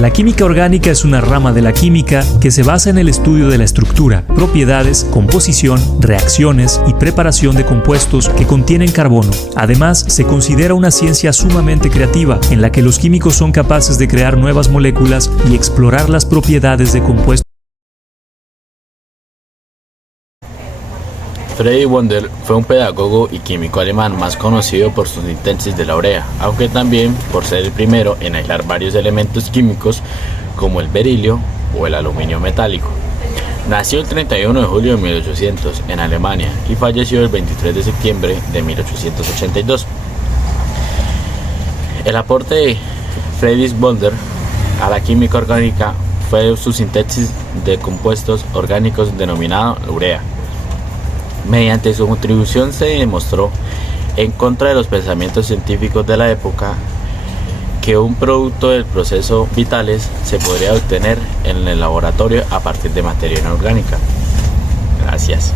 La química orgánica es una rama de la química que se basa en el estudio de la estructura, propiedades, composición, reacciones y preparación de compuestos que contienen carbono. Además, se considera una ciencia sumamente creativa, en la que los químicos son capaces de crear nuevas moléculas y explorar las propiedades de compuestos. Friedrich Wöhler fue un pedagogo y químico alemán más conocido por su síntesis de la urea, aunque también por ser el primero en aislar varios elementos químicos como el berilio o el aluminio metálico. Nació el 31 de julio de 1800 en Alemania y falleció el 23 de septiembre de 1882. El aporte de Friedrich Wöhler a la química orgánica fue su síntesis de compuestos orgánicos denominado urea. Mediante su contribución se demostró, en contra de los pensamientos científicos de la época, que un producto del proceso vitales se podría obtener en el laboratorio a partir de materia inorgánica. Gracias.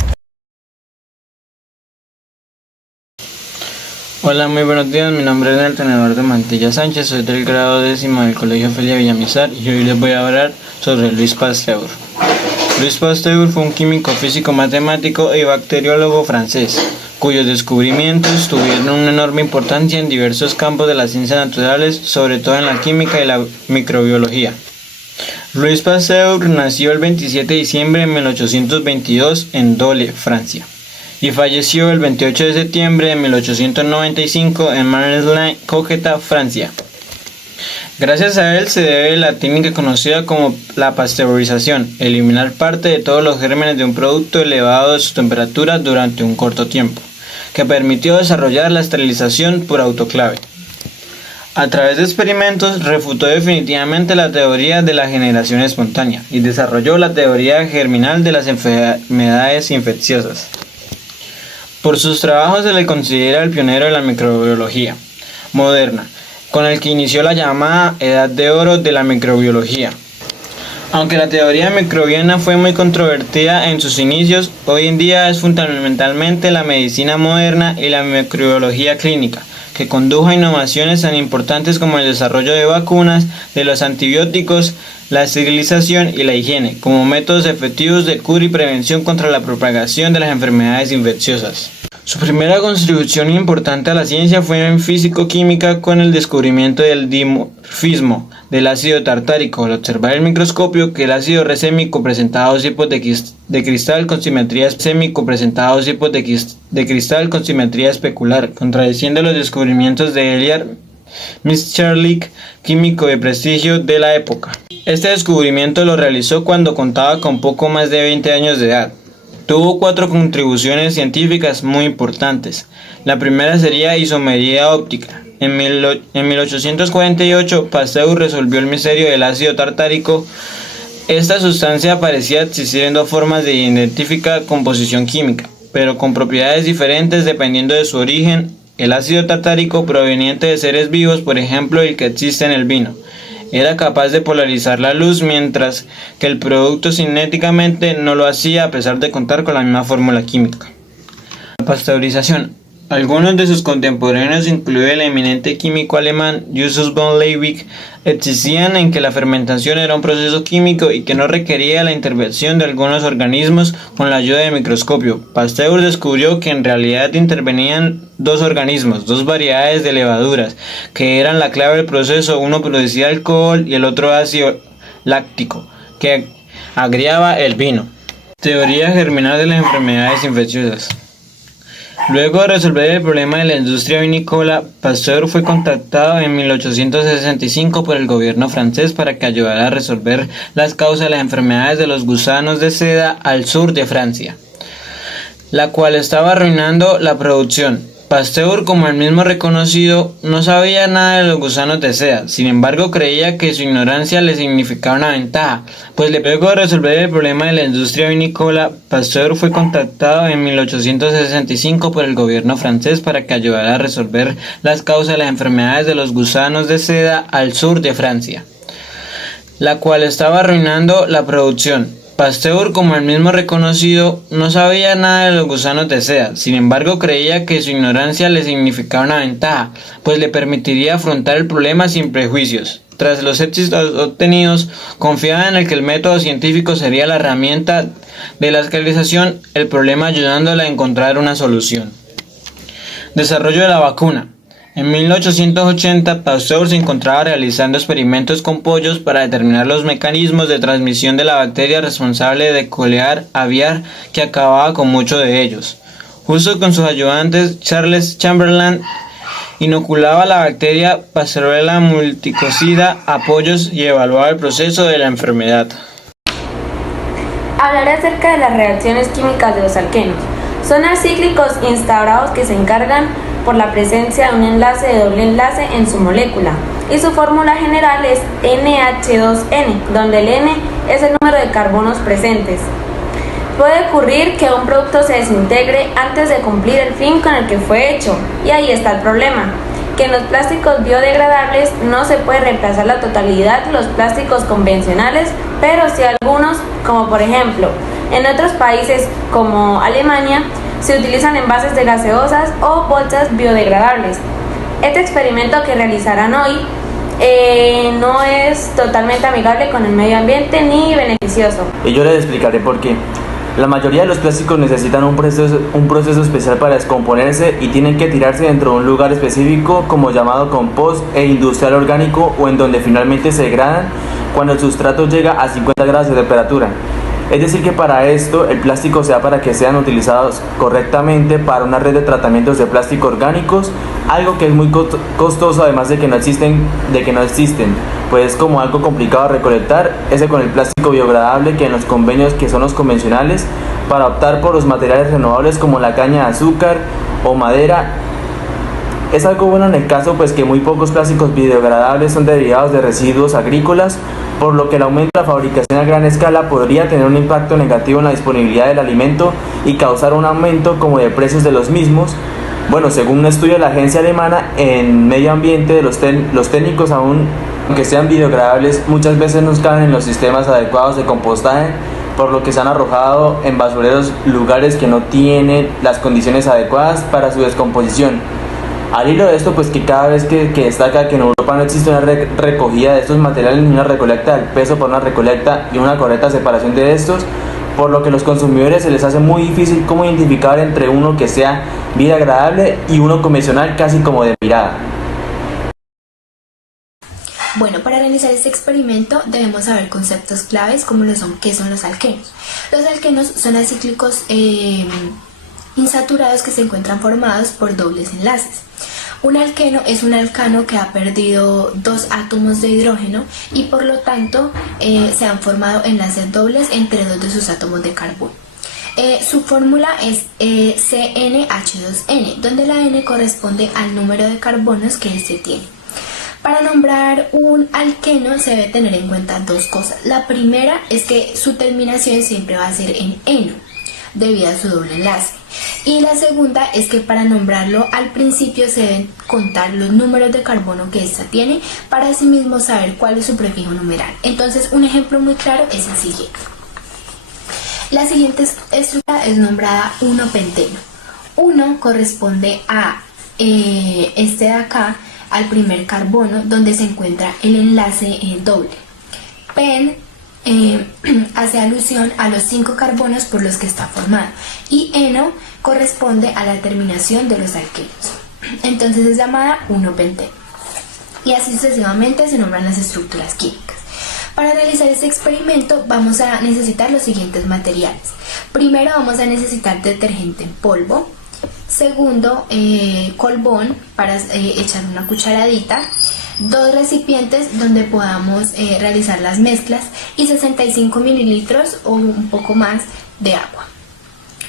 Hola, muy buenos días, mi nombre es Nelton Eduardo Mantilla Sánchez, soy del grado 10º del Colegio Ofelia Villamizar y hoy les voy a hablar sobre Louis Pasteur. Louis Pasteur fue un químico, físico, matemático y bacteriólogo francés, cuyos descubrimientos tuvieron una enorme importancia en diversos campos de las ciencias naturales, sobre todo en la química y la microbiología. Louis Pasteur nació el 27 de diciembre de 1822 en Dole, Francia, y falleció el 28 de septiembre de 1895 en Marne-la-Coqueta, Francia. Gracias a él se debe la técnica conocida como la pasteurización, eliminar parte de todos los gérmenes de un producto elevado de su temperatura durante un corto tiempo, que permitió desarrollar la esterilización por autoclave. A través de experimentos refutó definitivamente la teoría de la generación espontánea y desarrolló la teoría germinal de las enfermedades infecciosas. Por sus trabajos se le considera el pionero de la microbiología moderna, con el que inició la llamada Edad de Oro de la microbiología. Aunque la teoría microbiana fue muy controvertida en sus inicios, hoy en día es fundamentalmente la medicina moderna y la microbiología clínica, que condujo a innovaciones tan importantes como el desarrollo de vacunas, de los antibióticos, la esterilización y la higiene, como métodos efectivos de cura y prevención contra la propagación de las enfermedades infecciosas. Su primera contribución importante a la ciencia fue en físico-química con el descubrimiento del dimorfismo del ácido tartárico, al observar el microscopio que el ácido racémico presentaba dos tipos de cristal con simetría especular, contradiciendo los descubrimientos de Eliard Mitscherlich, químico de prestigio de la época. Este descubrimiento lo realizó cuando contaba con poco más de 20 años de edad. Tuvo 4 contribuciones científicas muy importantes. La primera sería isomería óptica. En 1848, Pasteur resolvió el misterio del ácido tartárico. Esta sustancia parecía existir en dos formas de idéntica composición química, pero con propiedades diferentes dependiendo de su origen. El ácido tartárico proveniente de seres vivos, por ejemplo el que existe en el vino, era capaz de polarizar la luz, mientras que el producto cinéticamente no lo hacía a pesar de contar con la misma fórmula química. La pasteurización. Algunos de sus contemporáneos, incluido el eminente químico alemán Justus von Liebig, insistían en que la fermentación era un proceso químico y que no requería la intervención de algunos organismos con la ayuda del microscopio. Pasteur descubrió que en realidad intervenían dos organismos, dos variedades de levaduras, que eran la clave del proceso. Uno producía alcohol y el otro ácido láctico, que agriaba el vino. Teoría germinal de las enfermedades infecciosas. Luego de resolver el problema de la industria vinícola, Pasteur fue contactado en 1865 por el gobierno francés para que ayudara a resolver las causas de las enfermedades de los gusanos de seda al sur de Francia, la cual estaba arruinando la producción. Pasteur, como él mismo reconoció, no sabía nada de los gusanos de seda, sin embargo creía que su ignorancia le significaba una ventaja, pues luego de resolver el problema de la industria vinícola, Pasteur fue contactado en 1865 por el gobierno francés para que ayudara a resolver las causas de las enfermedades de los gusanos de seda al sur de Francia, la cual estaba arruinando la producción. Pasteur, como él mismo reconoció, no sabía nada de los gusanos de seda, sin embargo creía que su ignorancia le significaba una ventaja, pues le permitiría afrontar el problema sin prejuicios. Tras los éxitos obtenidos, confiaban en que el método científico sería la herramienta de la esclavización, el problema ayudándola a encontrar una solución. Desarrollo de la vacuna. En 1880, Pasteur se encontraba realizando experimentos con pollos para determinar los mecanismos de transmisión de la bacteria responsable de colear aviar que acababa con muchos de ellos. Justo con sus ayudantes, Charles Chamberlain inoculaba la bacteria Pasteurella multicocida a pollos y evaluaba el proceso de la enfermedad. Hablaré acerca de las reacciones químicas de los alquenos. Son acíclicos instaurados que se encargan por la presencia de un enlace de doble enlace en su molécula, y su fórmula general es NH2N, donde el N es el número de carbonos presentes. Puede ocurrir que un producto se desintegre antes de cumplir el fin con el que fue hecho, y ahí está el problema, que en los plásticos biodegradables no se puede reemplazar la totalidad de los plásticos convencionales, pero sí algunos, como por ejemplo, en otros países como Alemania, se utilizan envases de gaseosas o bolsas biodegradables. Este experimento que realizarán hoy no es totalmente amigable con el medio ambiente ni beneficioso. Y yo les explicaré por qué. La mayoría de los plásticos necesitan un proceso especial para descomponerse y tienen que tirarse dentro de un lugar específico como llamado compost e industrial orgánico, o en donde finalmente se degradan cuando el sustrato llega a 50 grados de temperatura. Es decir, que para esto el plástico sea para que sean utilizados correctamente para una red de tratamientos de plástico orgánicos, algo que es muy costoso, además de que no existen, pues como algo complicado de recolectar, ese con el plástico biodegradable, que en los convenios que son los convencionales, para optar por los materiales renovables como la caña de azúcar o madera. Es algo bueno en el caso pues que muy pocos plásticos biodegradables son derivados de residuos agrícolas, por lo que el aumento de la fabricación a gran escala podría tener un impacto negativo en la disponibilidad del alimento y causar un aumento como de precios de los mismos. Bueno, según un estudio de la agencia alemana en medio ambiente, los técnicos, aunque sean biodegradables, muchas veces no caben en los sistemas adecuados de compostaje, por lo que se han arrojado en basureros, lugares que no tienen las condiciones adecuadas para su descomposición. Al hilo de esto, pues que cada vez que destaca que en Europa no existe una recogida de estos materiales ni una recolecta del peso por una recolecta y una correcta separación de estos, por lo que a los consumidores se les hace muy difícil cómo identificar entre uno que sea biodegradable y uno convencional, casi como de mirada. Bueno, para realizar este experimento debemos saber conceptos claves como lo son, ¿qué son los alquenos? Los alquenos son acíclicos insaturados que se encuentran formados por dobles enlaces. Un alqueno es un alcano que ha perdido dos átomos de hidrógeno y por lo tanto se han formado enlaces dobles entre dos de sus átomos de carbono. Su fórmula es CnH2n, donde la n corresponde al número de carbonos que éste tiene. Para nombrar un alqueno se debe tener en cuenta dos cosas. La primera es que su terminación siempre va a ser en eno, debido a su doble enlace. Y la segunda es que para nombrarlo al principio se deben contar los números de carbono que ésta tiene para asimismo saber cuál es su prefijo numeral. Entonces, un ejemplo muy claro es el siguiente. La siguiente estructura es nombrada 1-penteno. 1 corresponde a este de acá, al primer carbono, donde se encuentra el enlace doble. Pen hace alusión a los 5 carbonos por los que está formado, y eno corresponde a la terminación de los alquenos. Entonces es llamada 1-penteno. Y así sucesivamente se nombran las estructuras químicas. Para realizar este experimento vamos a necesitar los siguientes materiales. Primero vamos a necesitar detergente en polvo. Segundo, colbón para echar una cucharadita. 2 recipientes donde podamos realizar las mezclas y 65 mililitros o un poco más de agua.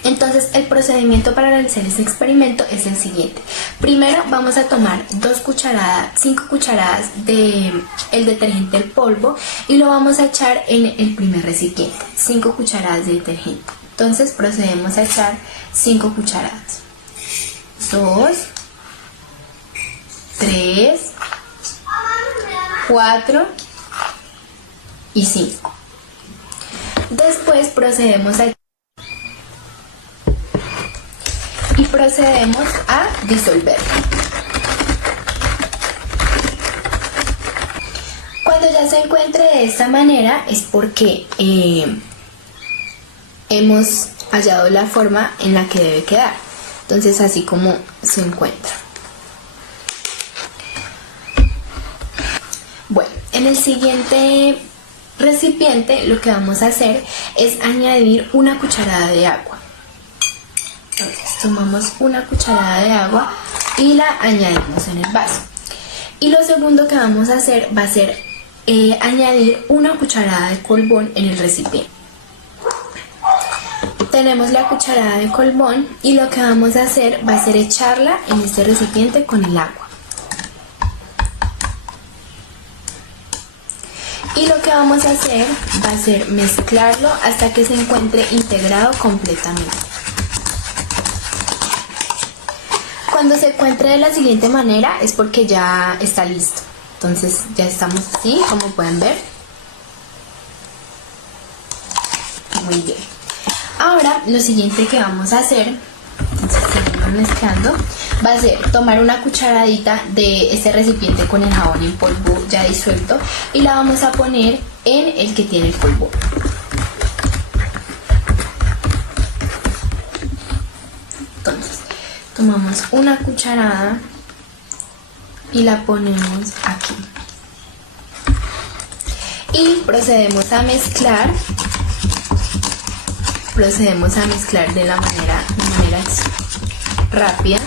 Entonces el procedimiento para realizar este experimento es el siguiente. Primero vamos a tomar 5 cucharadas de el detergente en polvo y lo vamos a echar en el primer recipiente, 5 cucharadas de detergente. Entonces procedemos a echar 5 cucharadas. 2, 3, 4 y 5. Después procedemos a disolver. ya se encuentre de esta manera es porque hemos hallado la forma en la que debe quedar. Entonces, así como se encuentra. Bueno, en el siguiente recipiente lo que vamos a hacer es añadir una cucharada de agua. Entonces tomamos una cucharada de agua y la añadimos en el vaso. Y lo segundo que vamos a hacer va a ser añadir una cucharada de colbón en el recipiente. Tenemos la cucharada de colbón y lo que vamos a hacer va a ser echarla en este recipiente con el agua. Y lo que vamos a hacer va a ser mezclarlo hasta que se encuentre integrado completamente. Cuando se encuentre de la siguiente manera es porque ya está listo. Entonces ya estamos así, como pueden ver. Muy bien. Ahora lo siguiente que vamos a hacer, entonces seguimos mezclando, va a ser tomar una cucharadita de este recipiente con el jabón en polvo ya disuelto y la vamos a poner en el que tiene el polvo. Entonces tomamos una cucharada y la ponemos aquí y procedemos a mezclar de la manera rápida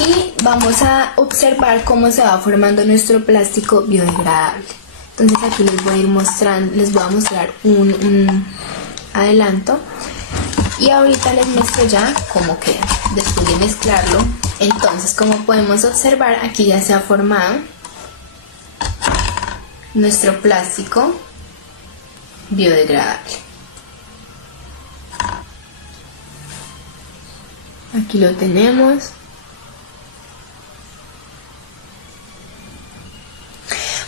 y vamos a observar cómo se va formando nuestro plástico biodegradable. Entonces aquí les voy a mostrar un adelanto y ahorita les muestro ya cómo queda después de mezclarlo. Entonces, como podemos observar, aquí ya se ha formado nuestro plástico biodegradable. Aquí lo tenemos.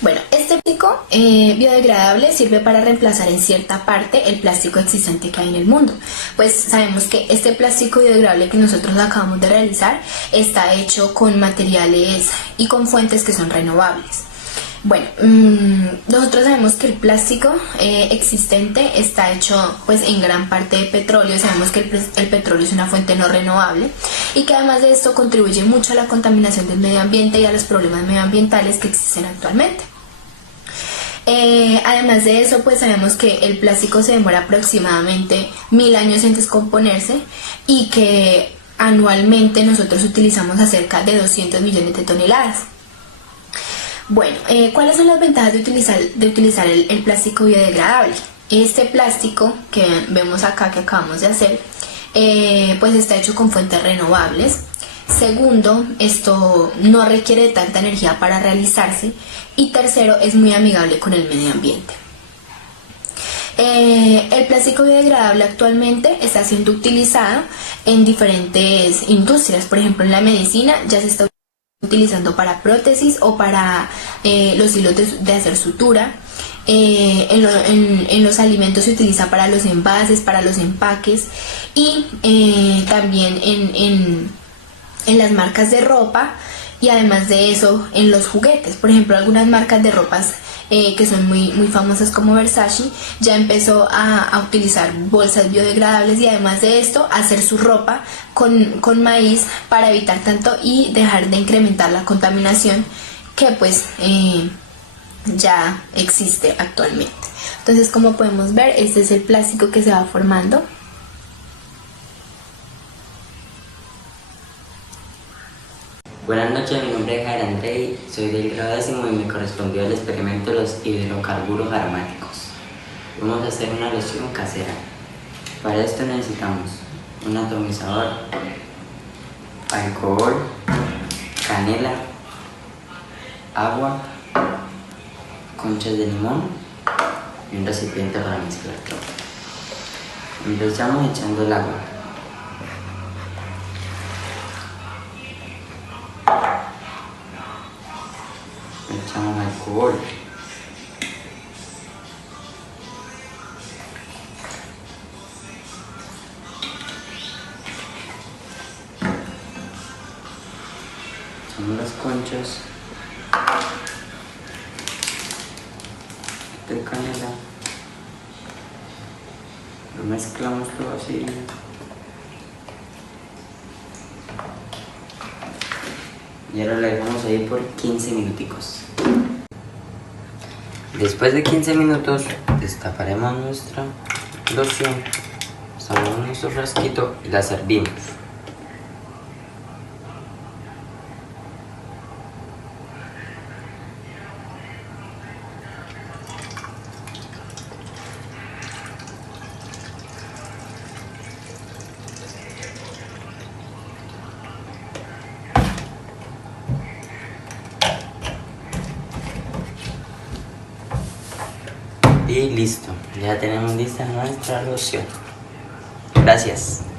Bueno, este plástico biodegradable sirve para reemplazar en cierta parte el plástico existente que hay en el mundo. Pues sabemos que este plástico biodegradable que nosotros acabamos de realizar está hecho con materiales y con fuentes que son renovables. Bueno, nosotros sabemos que el plástico existente está hecho pues en gran parte de petróleo. Sabemos que el petróleo es una fuente no renovable y que además de esto contribuye mucho a la contaminación del medio ambiente y a los problemas medioambientales que existen actualmente. Además de eso, pues sabemos que el plástico se demora aproximadamente 1000 años en descomponerse y que anualmente nosotros utilizamos cerca de 200 millones de toneladas. Bueno, ¿cuáles son las ventajas de utilizar el plástico biodegradable? Este plástico que vemos acá que acabamos de hacer, pues está hecho con fuentes renovables. Segundo, esto no requiere de tanta energía para realizarse. Y tercero, es muy amigable con el medio ambiente. El plástico biodegradable actualmente está siendo utilizado en diferentes industrias. Por ejemplo, en la medicina ya se está utilizando para prótesis o para los hilos de hacer sutura. En los alimentos se utiliza para los envases, para los empaques y también en las marcas de ropa y además de eso en los juguetes. Por ejemplo, algunas marcas de ropas que son muy famosas como Versace ya empezó a utilizar bolsas biodegradables y además de esto hacer su ropa con maíz para evitar tanto y dejar de incrementar la contaminación que pues ya existe actualmente. Entonces, como podemos ver, este es el plástico que se va formando. Buenas noches, mi nombre es Jair Andrei, soy del grado 10º y me correspondió el experimento de los hidrocarburos aromáticos. Vamos a hacer una loción casera. Para esto necesitamos un atomizador, alcohol, canela, agua, conchas de limón y un recipiente para mezclar todo. Empezamos echando el agua. Echamos alcohol. Echamos las conchas. de canela. Lo mezclamos todo así. Y ahora la dejamos ahí por 15 minuticos. Después de 15 minutos destaparemos nuestra loción, sacamos nuestro frasquito y la servimos. Y listo, ya tenemos lista nuestra loción. Gracias.